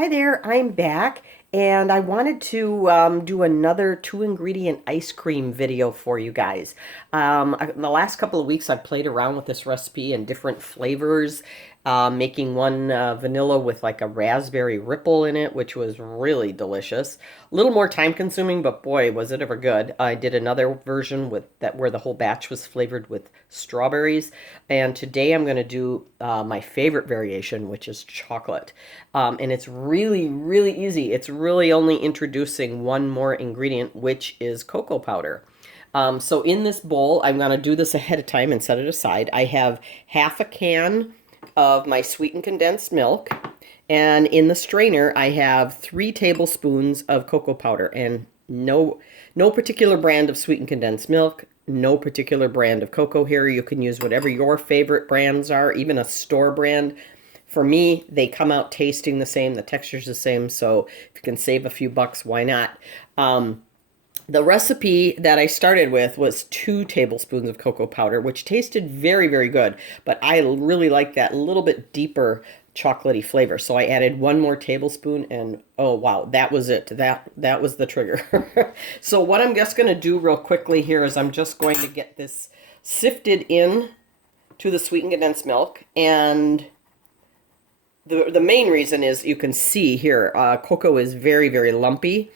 Hi there, I'm back, and I wanted to do another two-ingredient ice cream video for you guys. In the last couple of weeks, I've played around with this recipe and different flavors, making one vanilla with like a raspberry ripple in it, which was really delicious. A little more time-consuming, but boy, was it ever good. I did another version with that where the whole batch was flavored with strawberries, and today I'm going to do my favorite variation, which is chocolate. And it's really, really easy. It's really only introducing one more ingredient, which is cocoa powder. So in this bowl, I'm going to do this ahead of time and set it aside. I have half a can of my sweetened condensed milk. And in the strainer, I have 3 tablespoons of cocoa powder. And no particular brand of sweetened condensed milk, no particular brand of cocoa here. You can use whatever your favorite brands are, even a store brand. For me, they come out tasting the same, the texture's the same, so if you can save a few bucks, why not? The recipe that I started with was 2 tablespoons of cocoa powder, which tasted very, very good, but I really like that little bit deeper chocolatey flavor. So I added 1 more tablespoon, and oh wow, that was it. That was the trigger. So what I'm just going to do real quickly here is I'm just going to get this sifted in to the sweetened condensed milk, and the main reason is you can see here, cocoa is very, very lumpy.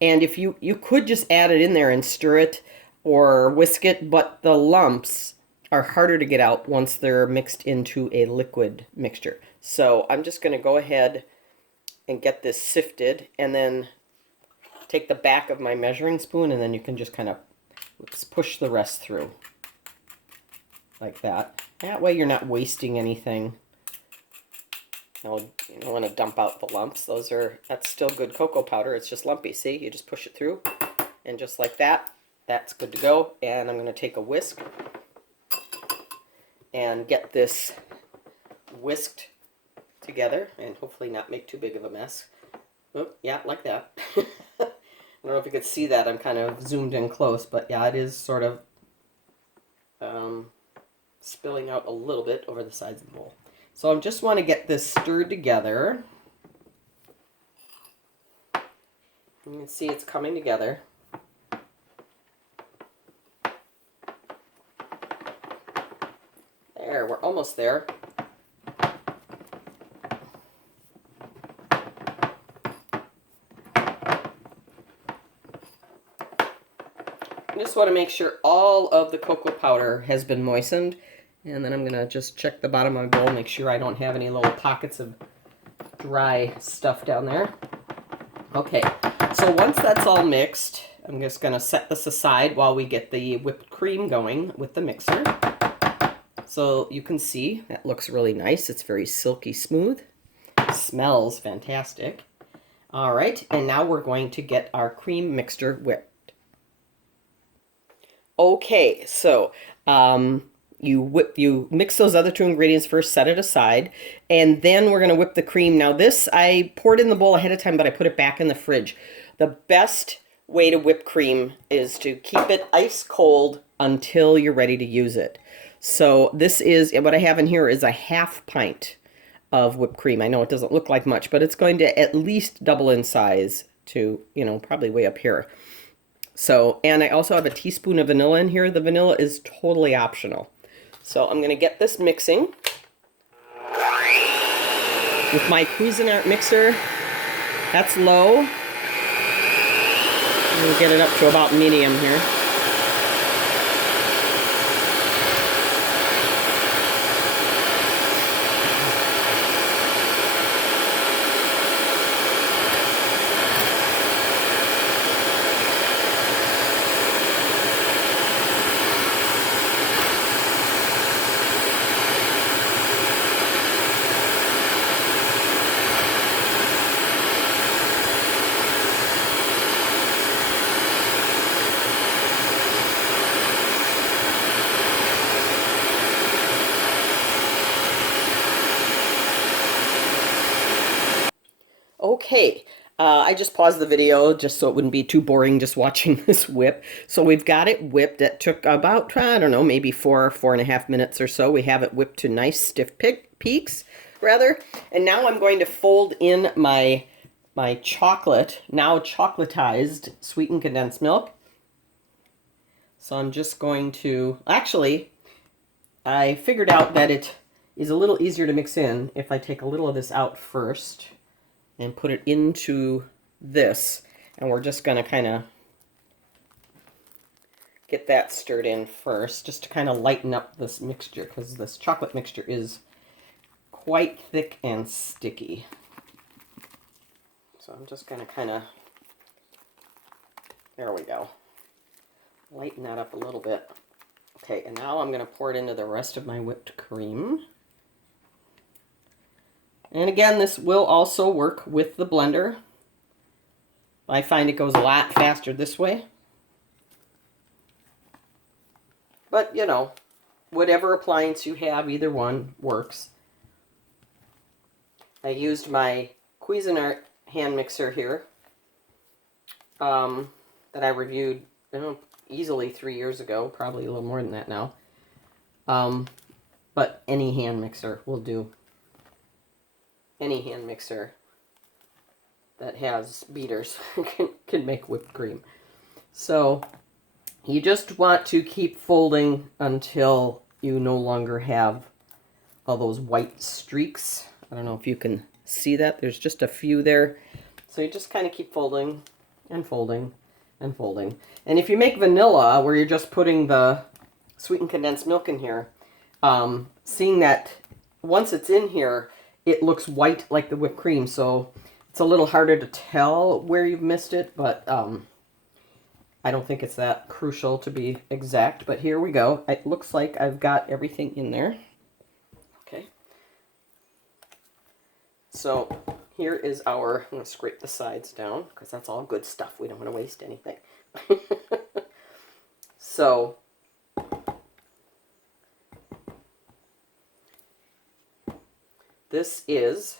And if you could just add it in there and stir it or whisk it, but the lumps are harder to get out once they're mixed into a liquid mixture. So I'm just going to go ahead and get this sifted and then take the back of my measuring spoon, and then you can just kind of push the rest through like that. That way you're not wasting anything. You don't want to dump out the lumps. That's still good cocoa powder. It's just lumpy. See, you just push it through, and just like that, that's good to go. And I'm going to take a whisk and get this whisked together, and hopefully not make too big of a mess. Oh, yeah, like that. I don't know if you could see that. I'm kind of zoomed in close, but yeah, it is sort of spilling out a little bit over the sides of the bowl. So I just want to get this stirred together. You can see it's coming together. There, we're almost there. I just want to make sure all of the cocoa powder has been moistened. And then I'm going to just check the bottom of my bowl, make sure I don't have any little pockets of dry stuff down there. Okay, so once that's all mixed, I'm just going to set this aside while we get the whipped cream going with the mixer. So you can see that looks really nice. It's very silky smooth. It smells fantastic. All right, and now we're going to get our cream mixture whipped. Okay, so you mix those other 2 ingredients first, set it aside, and then we're going to whip the cream. Now this, I poured in the bowl ahead of time, but I put it back in the fridge. The best way to whip cream is to keep it ice cold until you're ready to use it. So this is, what I have in here is a half pint of whipped cream. I know it doesn't look like much, but it's going to at least double in size to, probably way up here. So, and I also have a teaspoon of vanilla in here. The vanilla is totally optional. So I'm going to get this mixing with my Cuisinart mixer. That's low. We'll get it up to about medium here. Okay, I just paused the video just so it wouldn't be too boring just watching this whip. So we've got it whipped. It took about, I don't know, maybe 4.5 minutes or so. We have it whipped to nice stiff peaks. rather. And now I'm going to fold in my chocolate, now chocolatized sweetened condensed milk. So I'm just going to, actually, I figured out that it is a little easier to mix in if I take a little of this out first and put it into this. And we're just going to kind of get that stirred in first, just to kind of lighten up this mixture, because this chocolate mixture is quite thick and sticky. So I'm just going to kind of, there we go, lighten that up a little bit. Okay, and now I'm going to pour it into the rest of my whipped cream. And again, this will also work with the blender. I find it goes a lot faster this way. But, you know, whatever appliance you have, either one works. I used my Cuisinart hand mixer here that I reviewed easily 3 years ago, probably a little more than that now. But any hand mixer will do. Any hand mixer that has beaters can make whipped cream. So you just want to keep folding until you no longer have all those white streaks. I don't know if you can see that. There's just a few there. So you just kind of keep folding and folding and folding. And if you make vanilla, where you're just putting the sweetened condensed milk in here, seeing that once it's in here, it looks white like the whipped cream. So it's a little harder to tell where you've missed it, but I don't think it's that crucial to be exact. But here we go. It looks like I've got everything in there. Okay. So here is our, I'm going to scrape the sides down because that's all good stuff. We don't want to waste anything. So this is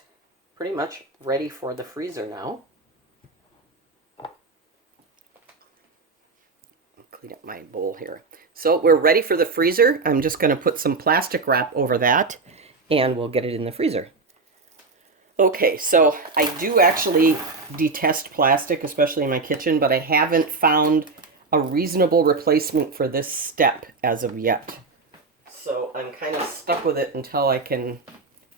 pretty much ready for the freezer now. Clean up my bowl here. So we're ready for the freezer. I'm just going to put some plastic wrap over that and we'll get it in the freezer. Okay, so I do actually detest plastic, especially in my kitchen, but I haven't found a reasonable replacement for this step as of yet. So I'm kind of stuck with it until I can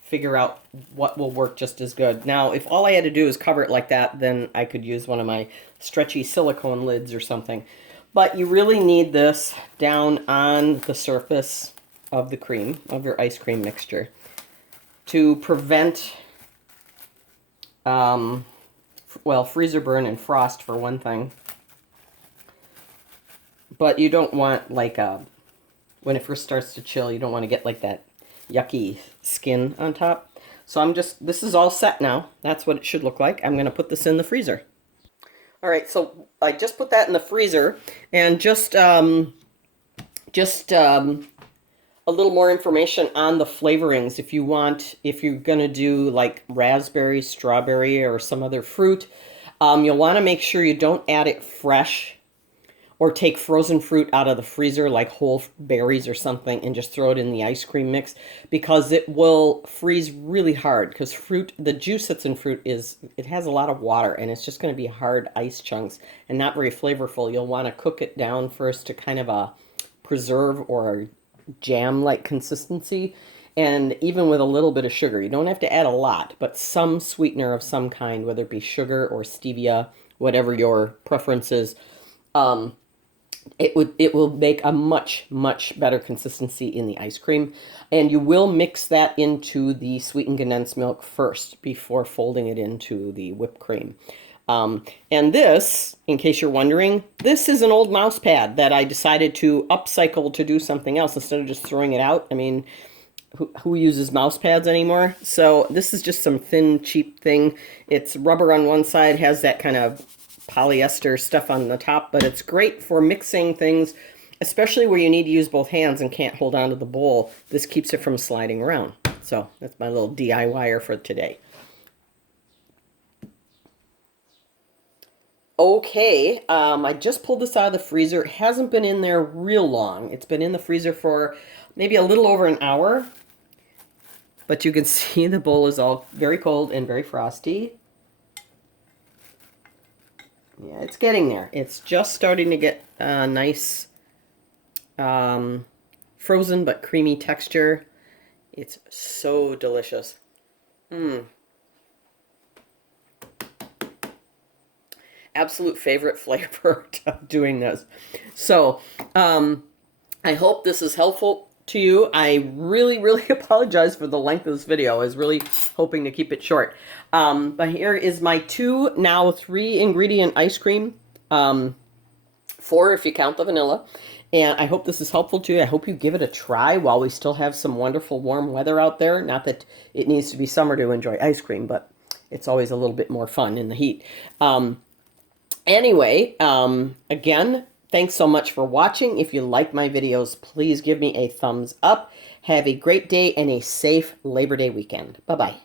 figure out what will work just as good. Now, if all I had to do is cover it like that, then I could use one of my stretchy silicone lids or something. But you really need this down on the surface of the cream, of your ice cream mixture, to prevent well, freezer burn and frost for one thing. But you don't want, like, when it first starts to chill, you don't want to get like that yucky skin on top. So this is all set now. That's what it should look like. I'm going to put this in the freezer. All right, so I just put that in the freezer, and just a little more information on the flavorings. If you're gonna do like raspberry, strawberry, or some other fruit, you'll want to make sure you don't add it fresh or take frozen fruit out of the freezer, like whole berries or something, and just throw it in the ice cream mix, because it will freeze really hard. Because fruit, the juice that's in fruit it has a lot of water, and it's just going to be hard ice chunks and not very flavorful. You'll want to cook it down first to kind of a preserve or jam-like consistency. And even with a little bit of sugar, you don't have to add a lot, but some sweetener of some kind, whether it be sugar or stevia, whatever your preference is, it will make a much better consistency in the ice cream. And you will mix that into the sweetened condensed milk first before folding it into the whipped cream. And this, in case you're wondering, this is an old mouse pad that I decided to upcycle to do something else instead of just throwing it out. I mean, who uses mouse pads anymore? So this is just some thin, cheap thing. It's rubber on one side, has that kind of polyester stuff on the top, but it's great for mixing things, especially where you need to use both hands and can't hold on to the bowl. This keeps it from sliding around. So that's my little DIYer for today. Okay, I just pulled this out of the freezer. It hasn't been in there real long. It's been in the freezer for maybe a little over an hour. But you can see the bowl is all very cold and very frosty. Yeah, it's getting there. It's just starting to get a nice frozen but creamy texture. It's so delicious. Absolute favorite flavor of doing this. So, I hope this is helpful to you. I really, really apologize for the length of this video. I was really hoping to keep it short. But here is my now 3-ingredient ice cream. 4 if you count the vanilla. And I hope this is helpful to you. I hope you give it a try while we still have some wonderful warm weather out there. Not that it needs to be summer to enjoy ice cream, but it's always a little bit more fun in the heat. Anyway, again, thanks so much for watching. If you like my videos, please give me a thumbs up. Have a great day and a safe Labor Day weekend. Bye-bye.